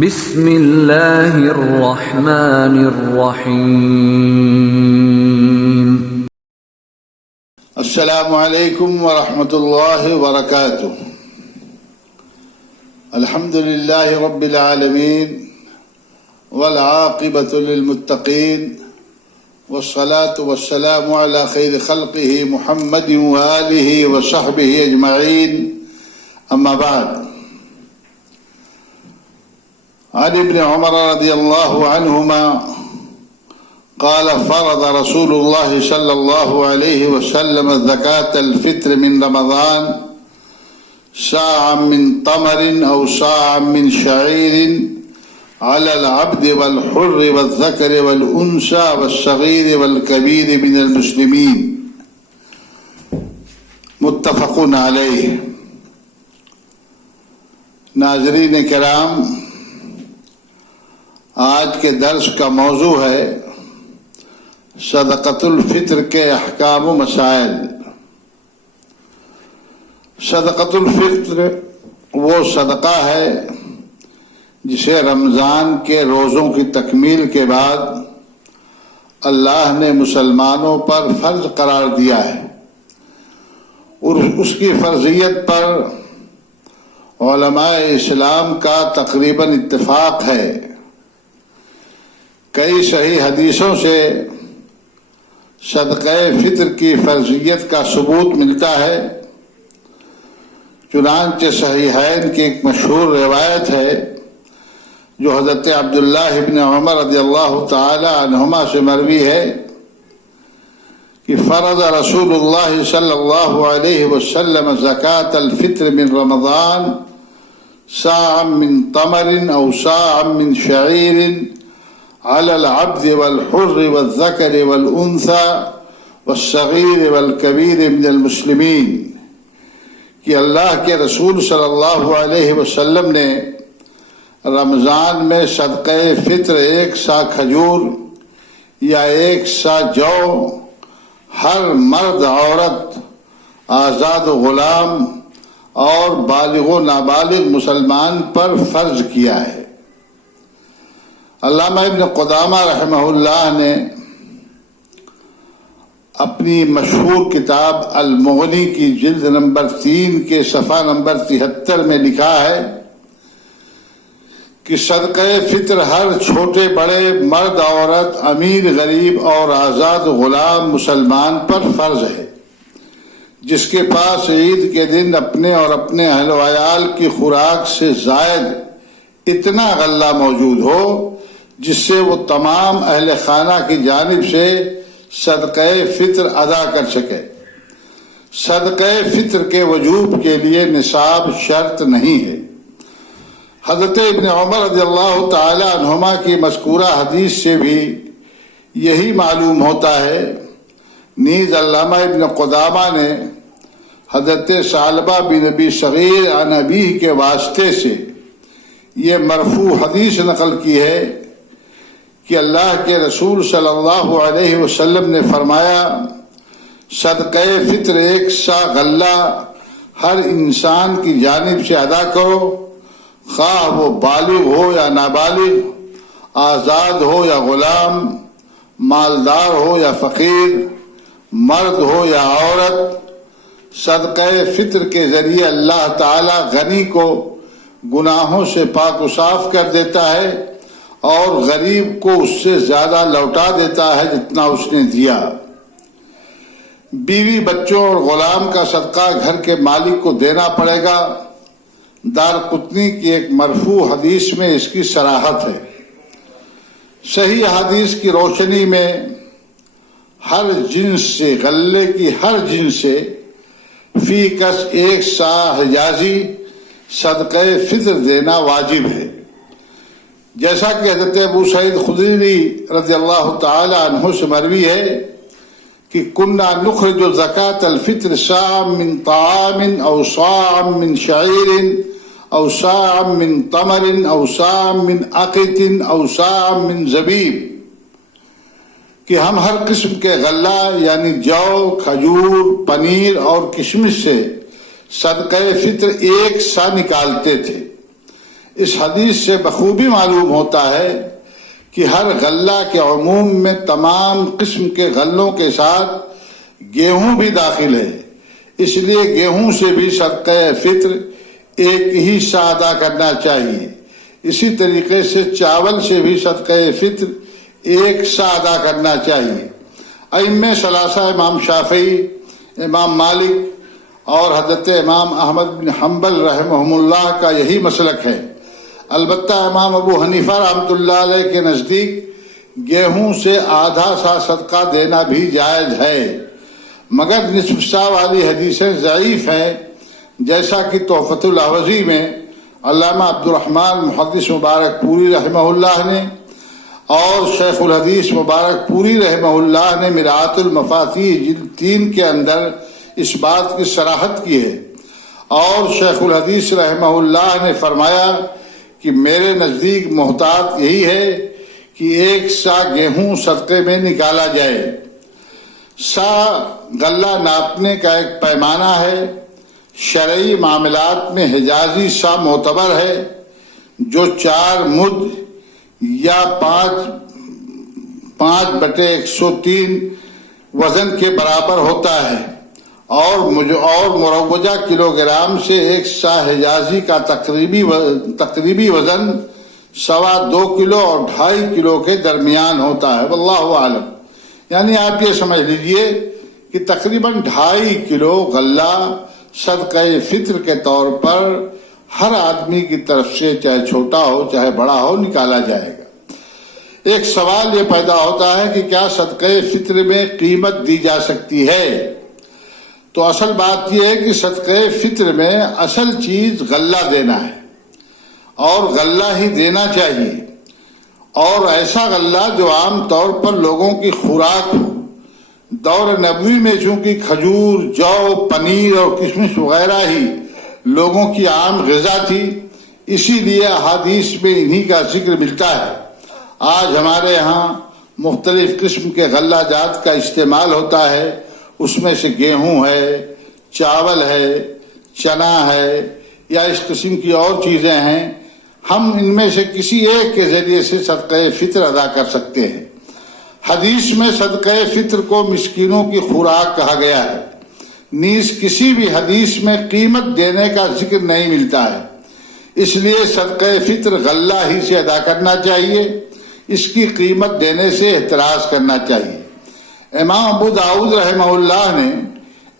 بسم اللہ الرحمن الرحیم۔ السلام علیکم ورحمۃ اللہ وبرکاتہ۔ الحمد للہ رب العالمین والعاقبۃ للمتقین والصلاة والسلام علی خیر خلقہ محمد وآلہ وصحبہ اجمعین، اما بعد۔ عن ابن عمر رضی اللہ عنہما قال فرض رسول اللہ صلی اللہ علیہ وسلم زکاة الفطر من رمضان صاعا من تمر او صاعا من شعیر على العبد والحر والذکر والانثى والصغیر والکبیر من المسلمین، متفق علیہ۔ ناظرین کرام، آج کے درس کا موضوع ہے صدقۃ الفطر کے احکام و مسائل۔ صدقۃ الفطر وہ صدقہ ہے جسے رمضان کے روزوں کی تکمیل کے بعد اللہ نے مسلمانوں پر فرض قرار دیا ہے، اور اس کی فرضیت پر علماء اسلام کا تقریباً اتفاق ہے۔ کئی صحیح حدیثوں سے صدقہ فطر کی فرضیت کا ثبوت ملتا ہے۔ چنانچہ صحیحین کی ایک مشہور روایت ہے جو حضرت عبداللہ ابن عمر رضی اللہ تعالی عنہما سے مروی ہے کہ فرض رسول اللہ صلی اللہ علیہ وسلم زکاة الفطر من رمضان صاعا من تمر او صاعا من شعیر على العبد والحر والذکر والانثى والصغیر والکبیر من المسلمین، کہ اللہ کے رسول صلی اللہ علیہ وسلم نے رمضان میں صدقہ فطر 1 سا کھجور یا 1 سا جو ہر مرد، عورت، آزاد و غلام اور بالغ و نابالغ مسلمان پر فرض کیا ہے۔ علامہ ابن قدامہ رحمہ اللہ نے اپنی مشہور کتاب المغنی کی جلد نمبر 3 کے صفحہ نمبر 73 میں لکھا ہے کہ صدقہ فطر ہر چھوٹے بڑے، مرد، عورت، امیر غریب اور آزاد غلام مسلمان پر فرض ہے، جس کے پاس عید کے دن اپنے اور اپنے اہل و عیال کی خوراک سے زائد اتنا غلہ موجود ہو جس سے وہ تمام اہل خانہ کی جانب سے صدقہ فطر ادا کر سکے۔ صدقہ فطر کے وجوب کے لیے نصاب شرط نہیں ہے۔ حضرت ابن عمر رضی اللہ تعالی عنہما کی مذکورہ حدیث سے بھی یہی معلوم ہوتا ہے۔ نیز علامہ ابن قدامہ نے حضرت ثعلبہ بن ابی صغیر عن ابیہ کے واسطے سے یہ مرفوع حدیث نقل کی ہے کہ اللہ کے رسول صلی اللہ علیہ وسلم نے فرمایا، صدقہ فطر 1 سا غلہ ہر انسان کی جانب سے ادا کرو، خواہ وہ بالغ ہو یا نابالغ، آزاد ہو یا غلام، مالدار ہو یا فقیر، مرد ہو یا عورت۔ صدقہ فطر کے ذریعے اللہ تعالی غنی کو گناہوں سے پاک و صاف کر دیتا ہے اور غریب کو اس سے زیادہ لوٹا دیتا ہے جتنا اس نے دیا۔ بیوی، بچوں اور غلام کا صدقہ گھر کے مالک کو دینا پڑے گا۔ دارقطنی کی ایک مرفوع حدیث میں اس کی صراحت ہے۔ صحیح حدیث کی روشنی میں ہر جنس سے، غلے کی ہر جنس سے فی کس 1 سا حجازی صدقہ فطر دینا واجب ہے، جیسا کہ حضرت ابو سعید خدری رضی اللہ تعالی عنہ سے مروی ہے کہ کنا نخرج زکاة الفطر صاعا من طعام او صاعا من شعیر او صاعا من تمر او صاعا من عقیط او صاعا من زبیب، کہ ہم ہر قسم کے غلہ یعنی جو، کھجور، پنیر اور کشمش سے صدقہ فطر 1 سا نکالتے تھے۔ اس حدیث سے بخوبی معلوم ہوتا ہے کہ ہر غلہ کے عموم میں تمام قسم کے غلوں کے ساتھ گیہوں بھی داخل ہے، اس لیے گیہوں سے بھی صدقہ فطر ایک ہی حصہ ادا کرنا چاہیے۔ اسی طریقے سے چاول سے بھی صدقہ فطر ایک حصہ ادا کرنا چاہیے۔ ائمہ ثلاثہ امام شافعی، امام مالک اور حضرت امام احمد بن حنبل رحمہم اللہ کا یہی مسلک ہے۔ البتہ امام ابو حنیفہ رحمۃ اللہ علیہ کے نزدیک گیہوں سے آدھا سا صدقہ دینا بھی جائز ہے، مگر نصف سا والی حدیثیں ضعیف ہیں، جیسا کہ تحفۃ الاحوزی میں علامہ عبد الرحمن محدث مبارک پوری رحمہ اللہ نے اور شیخ الحدیث مبارک پوری رحمہ اللہ نے مرآت المفاتیح جلد 3 کے اندر اس بات کی صراحت کی ہے، اور شیخ الحدیث رحمہ اللہ نے فرمایا کہ میرے نزدیک محتاط یہی ہے کہ ایک سا گیہوں صدقے میں نکالا جائے۔ سا غلہ ناپنے کا ایک پیمانہ ہے، شرعی معاملات میں حجازی سا معتبر ہے، جو 4 مد یا 5/103 وزن کے برابر ہوتا ہے، اور مروجہ کلو گرام سے ایک سا حجازی کا تقریبی وزن 2.25 کلو اور 2.5 کلو کے درمیان ہوتا ہے، واللہ اعلم۔ یعنی آپ یہ سمجھ لیجئے کہ تقریباً 2.5 کلو غلہ صدقہ فطر کے طور پر ہر آدمی کی طرف سے، چاہے چھوٹا ہو چاہے بڑا ہو، نکالا جائے گا۔ ایک سوال یہ پیدا ہوتا ہے کہ کیا صدقہ فطر میں قیمت دی جا سکتی ہے؟ تو اصل بات یہ ہے کہ صدقہ فطر میں اصل چیز غلہ دینا ہے، اور غلہ ہی دینا چاہیے، اور ایسا غلہ جو عام طور پر لوگوں کی خوراک ہو۔ دور نبوی میں چونکہ کھجور، جو، پنیر اور کشمش وغیرہ ہی لوگوں کی عام غذا تھی، اسی لیے احادیث میں انہی کا ذکر ملتا ہے۔ آج ہمارے ہاں مختلف قسم کے غلہ جات کا استعمال ہوتا ہے، اس میں سے گیہوں ہے، چاول ہے، چنا ہے، یا اس قسم کی اور چیزیں ہیں۔ ہم ان میں سے کسی ایک کے ذریعے سے صدقہ فطر ادا کر سکتے ہیں۔ حدیث میں صدقہ فطر کو مسکینوں کی خوراک کہا گیا ہے، نیز کسی بھی حدیث میں قیمت دینے کا ذکر نہیں ملتا ہے، اس لیے صدقہ فطر غلہ ہی سے ادا کرنا چاہیے، اس کی قیمت دینے سے احتراز کرنا چاہیے۔ امام ابو داؤد رحمہ اللہ نے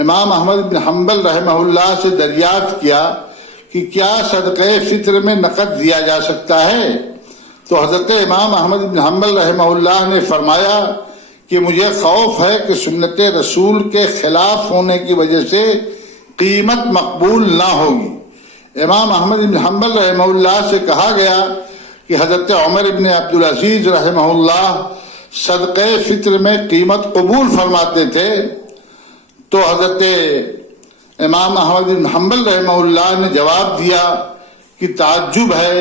امام احمد بن حنبل رحمہ اللہ سے دریافت کیا کہ کیا صدقہ فطر میں نقد دیا جا سکتا ہے؟ تو حضرت امام احمد بن حنبل رحمہ اللہ نے فرمایا کہ مجھے خوف ہے کہ سنت رسول کے خلاف ہونے کی وجہ سے قیمت مقبول نہ ہوگی۔ امام احمد بن حنبل رحمہ اللہ سے کہا گیا کہ حضرت عمر بن عبدالعزیز رحمہ اللہ صدقہ فطر میں قیمت قبول فرماتے تھے، تو حضرت امام احمد بن حنبل رحمہ اللہ نے جواب دیا کہ تعجب ہے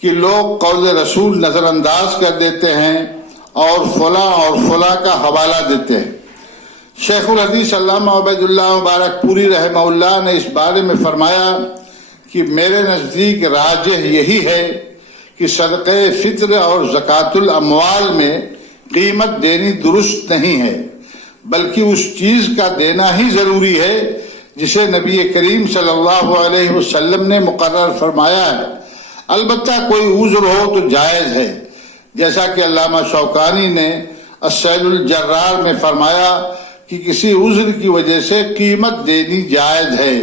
کہ لوگ قول رسول نظر انداز کر دیتے ہیں اور فلاں کا حوالہ دیتے ہیں۔ شیخ الحدیث علامہ عبید اللہ مبارک پوری رحمہ اللہ نے اس بارے میں فرمایا کہ میرے نزدیک راجح یہی ہے کہ صدقہ فطر اور زکوٰۃ الاموال میں قیمت دینی درست نہیں ہے، بلکہ اس چیز کا دینا ہی ضروری ہے جسے نبی کریم صلی اللہ علیہ وسلم نے مقرر فرمایا ہے۔ البتہ کوئی عذر ہو تو جائز ہے، جیسا کہ علامہ شوکانی نے السیل الجرار میں فرمایا کہ کسی عذر کی وجہ سے قیمت دینی جائز ہے۔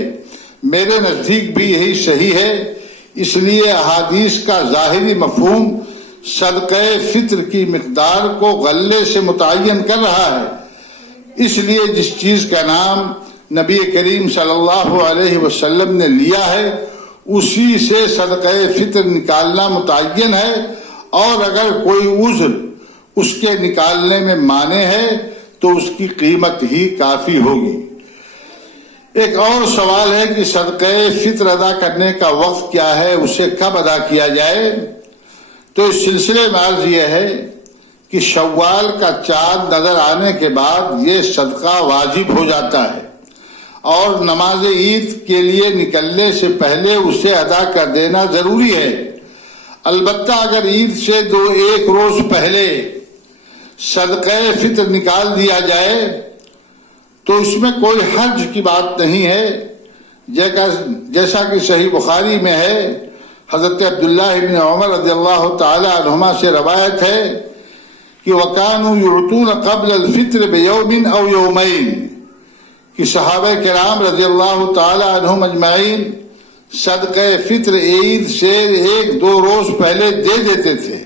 میرے نزدیک بھی یہی صحیح ہے، اس لیے احادیث کا ظاہری مفہوم صدقہ فطر کی مقدار کو غلے سے متعین کر رہا ہے، اس لیے جس چیز کا نام نبی کریم صلی اللہ علیہ وسلم نے لیا ہے اسی سے صدقہ فطر نکالنا متعین ہے، اور اگر کوئی عذر اس کے نکالنے میں مانع ہے تو اس کی قیمت ہی کافی ہوگی۔ ایک اور سوال ہے کہ صدقہ فطر ادا کرنے کا وقت کیا ہے، اسے کب ادا کیا جائے؟ تو اس سلسلے میں عرض یہ ہے کہ شوال کا چاند نظر آنے کے بعد یہ صدقہ واجب ہو جاتا ہے، اور نماز عید کے لیے نکلنے سے پہلے اسے ادا کر دینا ضروری ہے۔ البتہ اگر عید سے ایک روز پہلے صدقہ فطر نکال دیا جائے تو اس میں کوئی حرج کی بات نہیں ہے، جیسا کہ صحیح بخاری میں ہے، حضرت عبداللہ ابن عمر رضی اللہ تعالی عنہما سے روایت ہے کہ وَكَانُوا يُعْطُونَ قَبْلَ الْفِطْرِ بِيَوْمٍ أَوْ يَوْمَيْنِ، کہ صحابہ کرام رضی اللہ تعالی عنہم اجمعین صدقہ فطر عید سے 1-2 روز پہلے دے دیتے تھے۔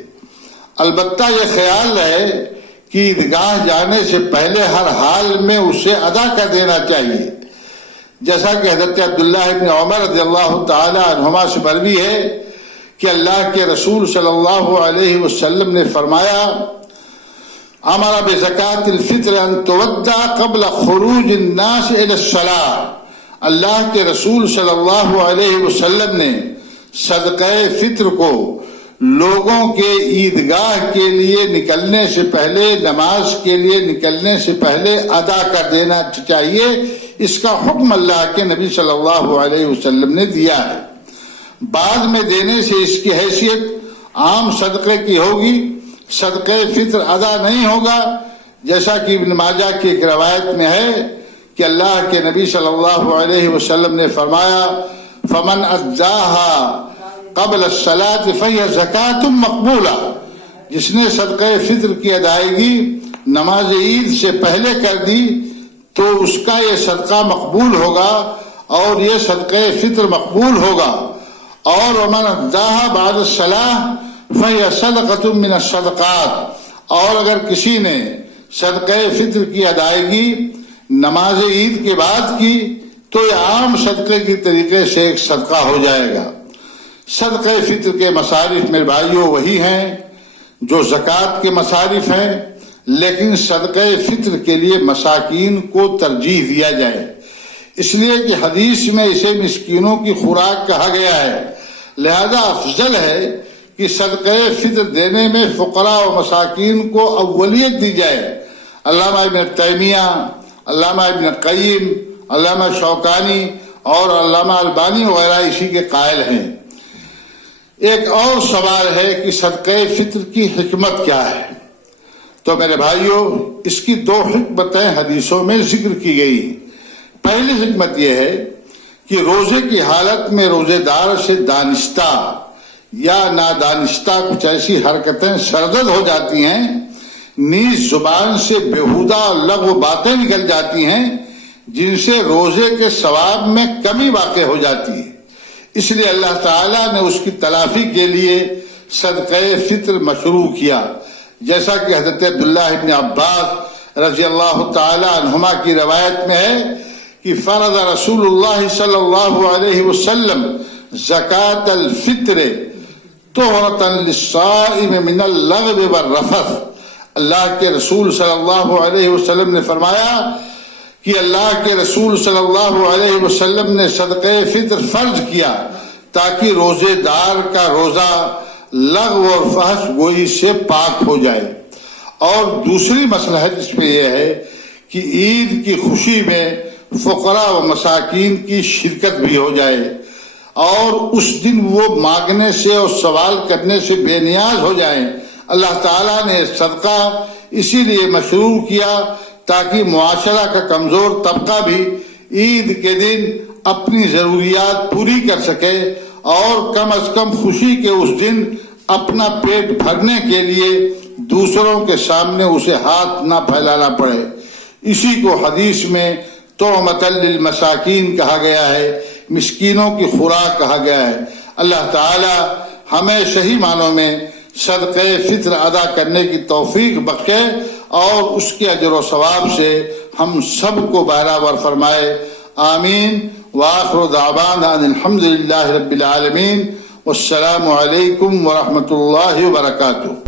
البتہ یہ خیال رہے کہ عیدگاہ جانے سے پہلے ہر حال میں اسے ادا کر دینا چاہیے، جیسا کہ حضرت عبداللہ ابن عمر رضی اللہ تعالی عنہما سے مروی ہے کہ اللہ کے رسول صلی اللہ علیہ وسلم نے فرمایا امر بزکاة الفطر ان تودع قبل خروج الناس الى الصلاة، اللہ کے رسول صلی اللہ علیہ وسلم نے صدقہ فطر کو لوگوں کے عیدگاہ کے لیے نکلنے سے پہلے، نماز کے لیے نکلنے سے پہلے ادا کر دینا چاہیے۔ اس کا حکم اللہ کے نبی صلی اللہ علیہ وسلم نے دیا ہے۔ بعد میں دینے سے اس کی حیثیت عام صدقے کی ہوگی، صدقہ فطر ادا نہیں ہوگا، جیسا کہ ابن ماجہ کی ایک روایت میں ہے کہ اللہ کے نبی صلی اللہ علیہ وسلم نے فرمایا فمن اداها قبل الصلاة فهي زکاة مقبولہ، جس نے صدقہ فطر کی ادائیگی نماز عید سے پہلے کر دی تو اس کا یہ صدقہ مقبول ہوگا اور یہ صدقہ فطر مقبول ہوگا۔ اور ومن اداها بعد الصلاة فهي صدقة من الصدقات، اور اگر کسی نے صدقہ فطر کی ادائیگی نماز عید کے بعد کی تو یہ عام صدقے کے طریقے سے ایک صدقہ ہو جائے گا۔ صدقہ فطر کے مصارف میرے بھائیوں وہی ہیں جو زکوٰۃ کے مصارف ہیں، لیکن صدقہ فطر کے لیے مساکین کو ترجیح دیا جائے، اس لیے کہ حدیث میں اسے مسکینوں کی خوراک کہا گیا ہے، لہذا افضل ہے کہ صدقہ فطر دینے میں فقراء و مساکین کو اولیت دی جائے۔ علامہ ابن تیمیہ، علامہ ابن قیم، علامہ شوکانی اور علامہ البانی وغیرہ اسی کے قائل ہیں۔ ایک اور سوال ہے کہ صدقہ فطر کی حکمت کیا ہے؟ تو میرے بھائیوں اس کی 2 حکمتیں حدیثوں میں ذکر کی گئی۔ پہلی حکمت یہ ہے کہ روزے کی حالت میں روزے دار سے دانستہ یا نادانستہ کچھ ایسی حرکتیں سرزد ہو جاتی ہیں، نیز زبان سے بیہودہ اور لغو باتیں نکل جاتی ہیں جن سے روزے کے ثواب میں کمی واقع ہو جاتی ہے۔ اس لیے اللہ تعالیٰ نے اس کی تلافی کے لیے صدقہ فطر مشروع کیا، جیسا کہ حضرت عبداللہ ابن عباس رضی اللہ تعالی عنہما کی روایت میں ہے کہ فرض رسول اللہ صلی اللہ علیہ وسلم زکاة الفطر طہرۃ للصائم من اللغو والرفث، اللہ کے رسول صلی اللہ علیہ وسلم نے فرمایا کہ اللہ کے رسول صلی اللہ علیہ وسلم نے صدقہ فطر فرض کیا تاکہ روزے دار کا روزہ لغو اور فحش گوئی سے پاک ہو جائے۔ اور دوسری مصلحت اس میں یہ ہے کہ عید کی خوشی میں فقراء و مساکین کی شرکت بھی ہو جائے اور اس دن وہ مانگنے سے اور سوال کرنے سے بے نیاز ہو جائیں۔ اللہ تعالیٰ نے صدقہ اسی لیے مشروع کیا تاکہ معاشرہ کا کمزور طبقہ بھی عید کے دن اپنی ضروریات پوری کر سکے اور کم از کم خوشی کے اس دن اپنا پیٹ بھرنے کے لیے دوسروں کے سامنے اسے ہاتھ نہ پھیلانا پڑے۔ اسی کو حدیث میں طعمۃ للمساکین کہا گیا ہے، مسکینوں کی خوراک کہا گیا ہے۔ اللہ تعالی ہمیں صحیح معنوں میں صدقہ فطر ادا کرنے کی توفیق بخشے اور اس کے اجر و ثواب سے ہم سب کو بہرہور فرمائے، آمین۔ وآخر دعوانا ان الحمد للہ رب العالمین، والسلام علیکم ورحمۃ اللہ وبرکاتہ۔